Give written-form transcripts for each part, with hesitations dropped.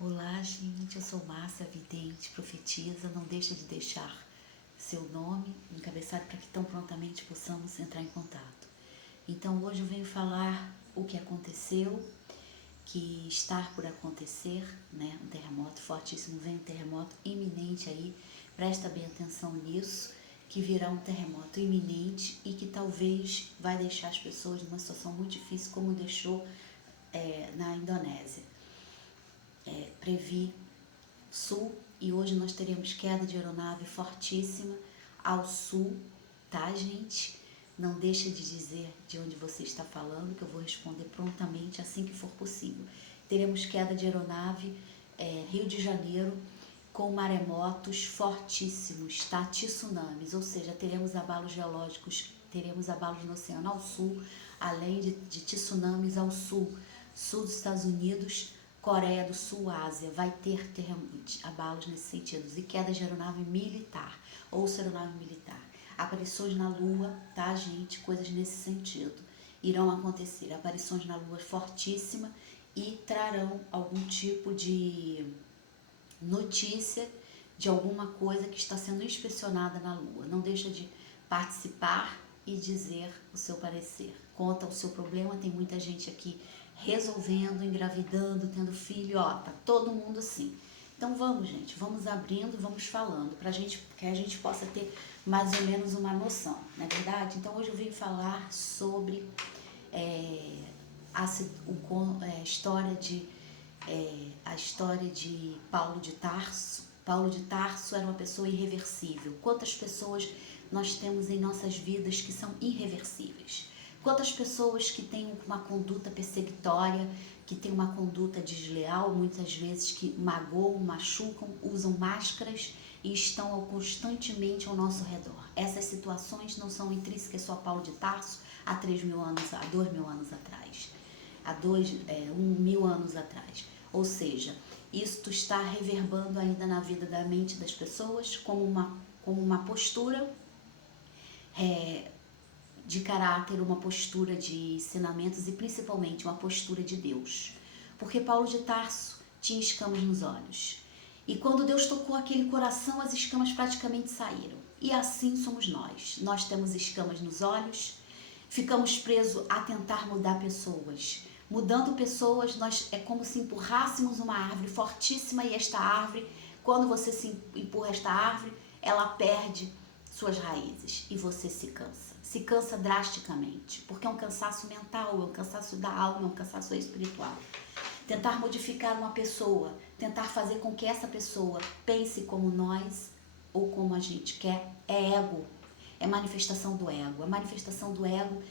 Olá, gente, eu sou Márcia, vidente, profetisa. Não deixa de deixar seu nome encabeçado para que tão prontamente possamos entrar em contato. Então, hoje eu venho falar o que aconteceu, que está por acontecer, né? Um terremoto fortíssimo, vem um terremoto iminente aí. Presta bem atenção nisso, que virá um terremoto iminente e que talvez vai deixar as pessoas numa situação muito difícil, como deixou na Indonésia. Previ sul e hoje nós teremos queda de aeronave fortíssima ao sul, tá, gente? Não deixa de dizer de onde você está falando, que eu vou responder prontamente assim que for possível. Teremos queda de aeronave, Rio de Janeiro, com maremotos fortíssimos, tá? Tsunamis, ou seja, teremos abalos geológicos, teremos abalos no oceano ao sul, além de tsunamis ao sul, sul dos Estados Unidos, Coreia do Sul, Ásia, vai ter abalos nesse sentido. E queda de aeronave militar, ou aeronave militar. Aparições na Lua, tá, gente? Coisas nesse sentido. Irão acontecer aparições na Lua fortíssima e trarão algum tipo de notícia de alguma coisa que está sendo inspecionada na Lua. Não deixa de participar e dizer o seu parecer. Conta o seu problema, tem muita gente aqui resolvendo, engravidando, tendo filho, ó, tá todo mundo assim. Então vamos, gente, vamos abrindo, vamos falando, que a gente possa ter mais ou menos uma noção, não é verdade? Então hoje eu vim falar sobre a história de Paulo de Tarso. Paulo de Tarso era uma pessoa irreversível. Quantas pessoas nós temos em nossas vidas que são irreversíveis? Quantas pessoas que têm uma conduta perseguitória, que têm uma conduta desleal, muitas vezes que magoam, machucam, usam máscaras e estão constantemente ao nosso redor. Essas situações não são intrínsecas só a Paulo de Tarso há 3.000 anos, há 2.000 anos atrás, há 1.000 anos atrás. Ou seja, isto está reverbando ainda na vida da mente das pessoas como uma postura de caráter, uma postura de ensinamentos e principalmente uma postura de Deus. Porque Paulo de Tarso tinha escamas nos olhos. E quando Deus tocou aquele coração, as escamas praticamente saíram. E assim somos nós. Nós temos escamas nos olhos, ficamos presos a tentar mudar pessoas. Mudando pessoas, é como se empurrássemos uma árvore fortíssima e esta árvore, quando você se empurra esta árvore, ela perde suas raízes e você se cansa drasticamente, porque é um cansaço mental, é um cansaço da alma, é um cansaço espiritual. Tentar modificar uma pessoa, tentar fazer com que essa pessoa pense como nós ou como a gente quer, é ego, é manifestação do ego. A manifestação do ego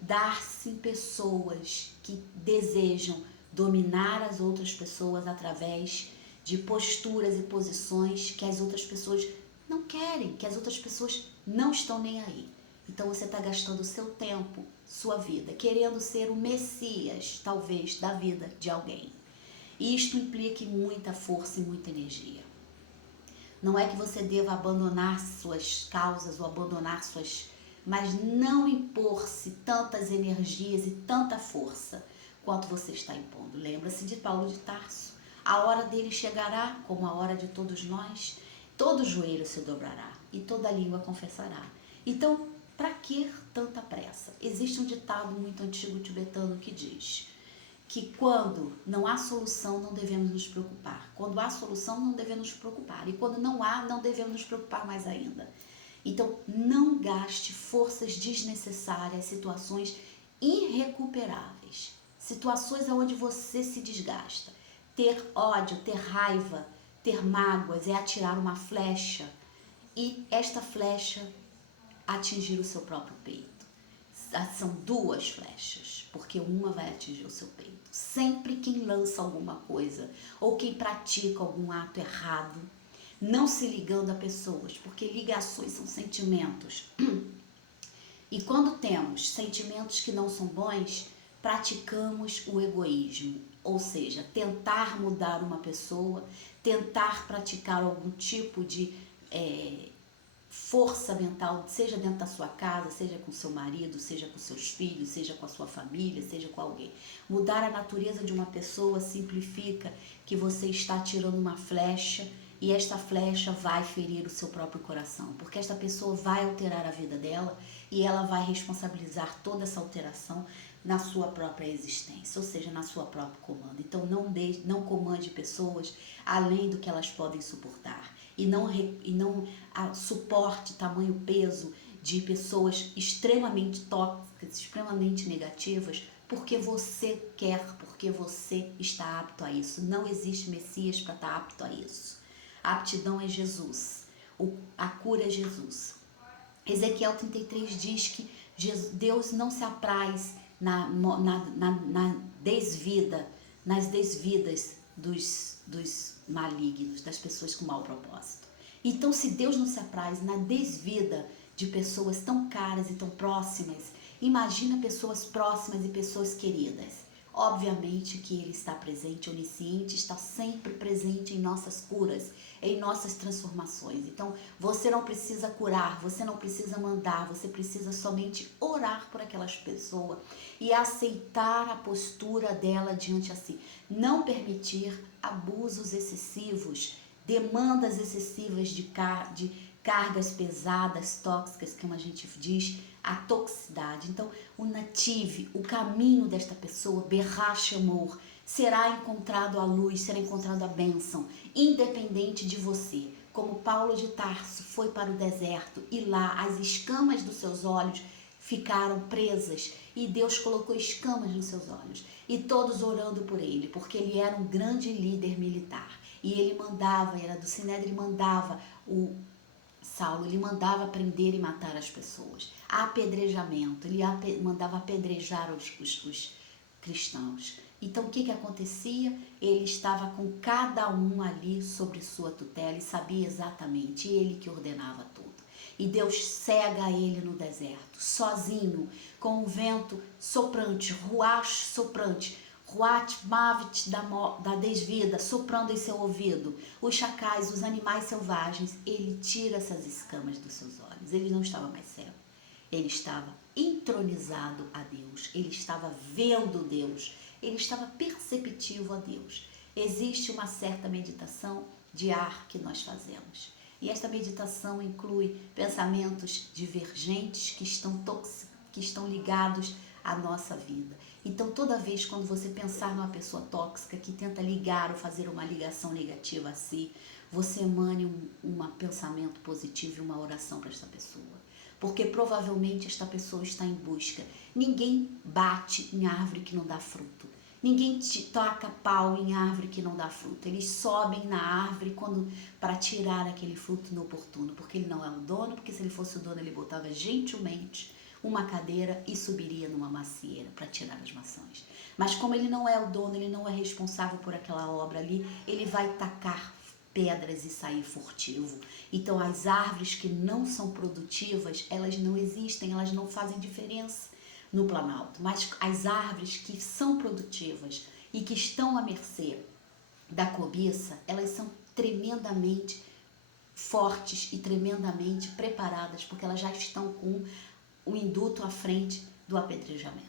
dar-se em pessoas que desejam dominar as outras pessoas através de posturas e posições que as outras pessoas não querem, que as outras pessoas não estão nem aí. Então você está gastando o seu tempo, sua vida, querendo ser o Messias, talvez, da vida de alguém. E isto implica muita força e muita energia. Não é que você deva abandonar suas causas ou abandonar mas não impor-se tantas energias e tanta força quanto você está impondo. Lembra-se de Paulo de Tarso. A hora dele chegará, como a hora de todos nós, todo joelho se dobrará e toda língua confessará. Então, para que tanta pressa? Existe um ditado muito antigo tibetano que diz que quando não há solução, não devemos nos preocupar. Quando há solução, não devemos nos preocupar. E quando não há, não devemos nos preocupar mais ainda. Então, não gaste forças desnecessárias, situações irrecuperáveis, situações onde você se desgasta. Ter ódio, ter raiva, ter mágoas é atirar uma flecha e esta flecha atingir o seu próprio peito. São duas flechas, porque uma vai atingir o seu peito. Sempre quem lança alguma coisa ou quem pratica algum ato errado, não se ligando a pessoas, porque ligações são sentimentos. E quando temos sentimentos que não são bons, praticamos o egoísmo, ou seja, tentar mudar uma pessoa, tentar praticar algum tipo de força mental, seja dentro da sua casa, seja com seu marido, seja com seus filhos, seja com a sua família, seja com alguém. Mudar a natureza de uma pessoa simplifica que você está tirando uma flecha e esta flecha vai ferir o seu próprio coração, porque esta pessoa vai alterar a vida dela e ela vai responsabilizar toda essa alteração na sua própria existência, ou seja, na sua própria comando. Então não comande pessoas além do que elas podem suportar e não suporte tamanho peso de pessoas extremamente tóxicas, extremamente negativas, porque você quer, porque você está apto a isso. Não existe Messias para estar apto a isso. A aptidão é Jesus, a cura é Jesus. Ezequiel 33 diz que Deus não se apraz nas desvidas dos malignos, das pessoas com mau propósito. Então, se Deus não se apraz na desvida de pessoas tão caras e tão próximas, imagina pessoas próximas e pessoas queridas. Obviamente que Ele está presente, onisciente, está sempre presente em nossas curas, em nossas transformações. Então, você não precisa curar, você não precisa mandar, você precisa somente orar por aquelas pessoas e aceitar a postura dela diante a si. Não permitir abusos excessivos, demandas excessivas de cargas pesadas, tóxicas, como a gente diz, a toxicidade. Então, o native, o caminho desta pessoa, Berach Amor, será encontrado a luz, será encontrado a bênção, independente de você. Como Paulo de Tarso foi para o deserto e lá as escamas dos seus olhos ficaram presas e Deus colocou escamas nos seus olhos e todos orando por ele, porque ele era um grande líder militar e ele mandava, era do Sinédrio, ele mandava Saulo, ele mandava prender e matar as pessoas. Apedrejamento, ele mandava apedrejar os cristãos. Então, o que acontecia? Ele estava com cada um ali sobre sua tutela e sabia exatamente, ele que ordenava tudo. E Deus cega ele no deserto, sozinho, com um vento soprante, ruach soprante, Ruach Mavit da desvida, soprando em seu ouvido. Os chacais, os animais selvagens, ele tira essas escamas dos seus olhos. Ele não estava mais cego. Ele estava entronizado a Deus. Ele estava vendo Deus. Ele estava perceptivo a Deus. Existe uma certa meditação diária que nós fazemos. E esta meditação inclui pensamentos divergentes que estão ligados à nossa vida. Então, toda vez quando você pensar numa pessoa tóxica que tenta ligar ou fazer uma ligação negativa a si, você emane um pensamento positivo e uma oração para esta pessoa. Porque provavelmente esta pessoa está em busca. Ninguém bate em árvore que não dá fruto. Ninguém toca pau em árvore que não dá fruto. Eles sobem na árvore para tirar aquele fruto inoportuno, porque ele não é o dono, porque se ele fosse o dono ele botava gentilmente uma cadeira e subiria numa macieira para tirar as maçãs. Mas como ele não é o dono, ele não é responsável por aquela obra ali, ele vai tacar pedras e sair furtivo. Então as árvores que não são produtivas, elas não existem, elas não fazem diferença no Planalto. Mas as árvores que são produtivas e que estão à mercê da cobiça, elas são tremendamente fortes e tremendamente preparadas, porque elas já estão com o induto à frente do apedrejamento.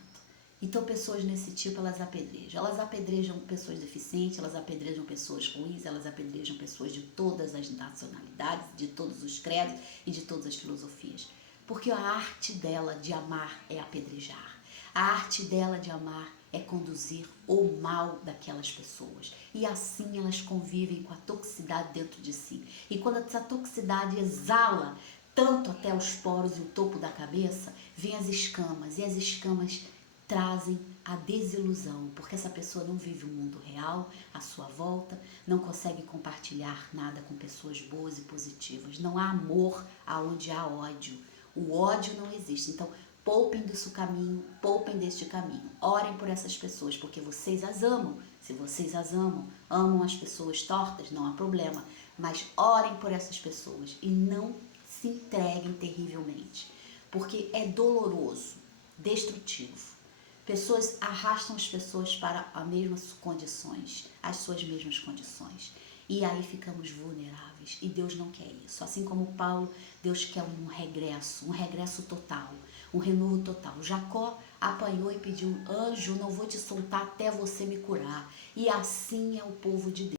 Então, pessoas nesse tipo, elas apedrejam pessoas deficientes, elas apedrejam pessoas ruins, elas apedrejam pessoas de todas as nacionalidades, de todos os credos e de todas as filosofias. Porque a arte dela de amar é apedrejar. A arte dela de amar é conduzir o mal daquelas pessoas. E assim elas convivem com a toxicidade dentro de si. E quando essa toxicidade exala tanto até os poros e o topo da cabeça, vem as escamas. E as escamas trazem a desilusão, porque essa pessoa não vive o mundo real à sua volta, não consegue compartilhar nada com pessoas boas e positivas. Não há amor aonde há ódio. O ódio não existe. Então, poupem desse caminho, poupem deste caminho. Orem por essas pessoas, porque vocês as amam. Se vocês as amam as pessoas tortas, não há problema. Mas orem por essas pessoas e não se entreguem terrivelmente, porque é doloroso, destrutivo. Pessoas arrastam as pessoas para as mesmas condições, as suas mesmas condições. E aí ficamos vulneráveis. E Deus não quer isso. Assim como Paulo, Deus quer um regresso total, um renovo total. Jacó apanhou e pediu: anjo, não vou te soltar até você me curar. E assim é o povo de Deus.